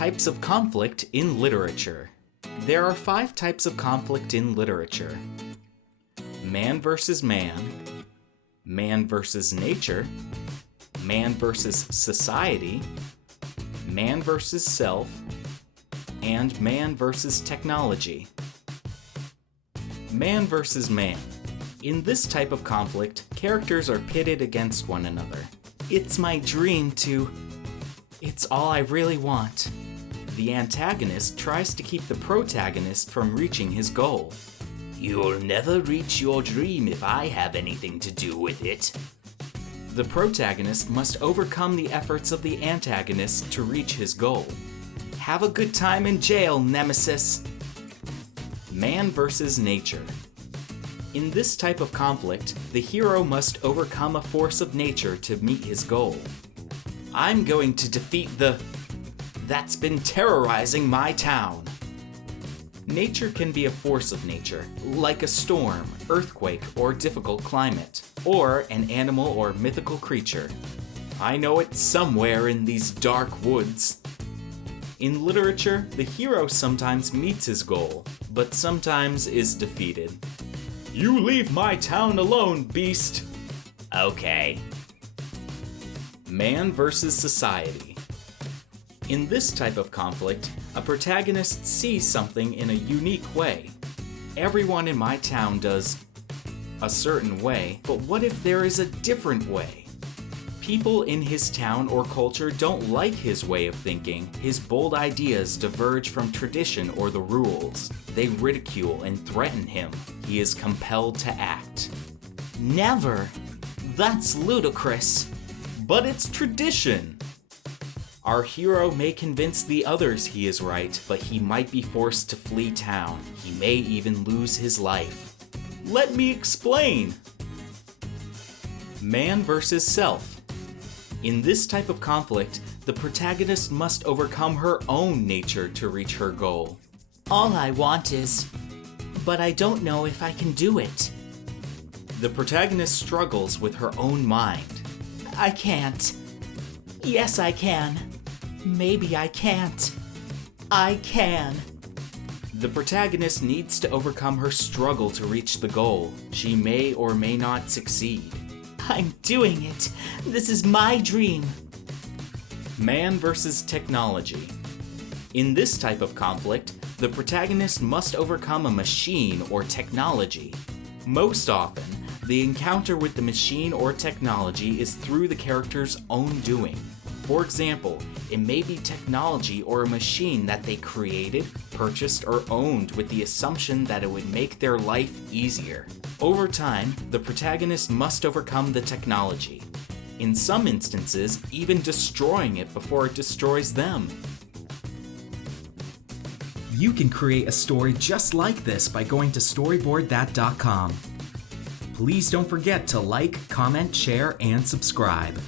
Types of conflict in literature. There are 5 types of conflict in literature. Man versus man, man versus nature, man versus society, man versus self, and man versus technology. Man versus man. In this type of conflict, characters are pitted against one another. It's my dream to... It's all I really want. The antagonist tries to keep the protagonist from reaching his goal. You'll never reach your dream if I have anything to do with it. The protagonist must overcome the efforts of the antagonist to reach his goal. Have a good time in jail, Nemesis! Man versus nature. In this type of conflict, the hero must overcome a force of nature to meet his goal. I'm going to defeat that's been terrorizing my town. Nature can be a force of nature, like a storm, earthquake, or difficult climate, or an animal or mythical creature. I know it somewhere in these dark woods. In literature, the hero sometimes meets his goal, but sometimes is defeated. You leave my town alone, beast! Okay. Man versus society. In this type of conflict, a protagonist sees something in a unique way. Everyone in my town does a certain way, but what if there is a different way? People in his town or culture don't like his way of thinking. His bold ideas diverge from tradition or the rules. They ridicule and threaten him. He is compelled to act. Never! That's ludicrous! But it's tradition! Our hero may convince the others he is right, but he might be forced to flee town. He may even lose his life. Let me explain! Man versus self. In this type of conflict, the protagonist must overcome her own nature to reach her goal. All I want is... but I don't know if I can do it. The protagonist struggles with her own mind. I can't. Yes, I can. Maybe I can't. I can. The protagonist needs to overcome her struggle to reach the goal. She may or may not succeed. I'm doing it. This is my dream. Man versus technology. In this type of conflict, the protagonist must overcome a machine or technology. Most often, the encounter with the machine or technology is through the character's own doing. For example, it may be technology or a machine that they created, purchased, or owned with the assumption that it would make their life easier. Over time, the protagonist must overcome the technology. In some instances, even destroying it before it destroys them. You can create a story just like this by going to storyboardthat.com. Please don't forget to like, comment, share, and subscribe.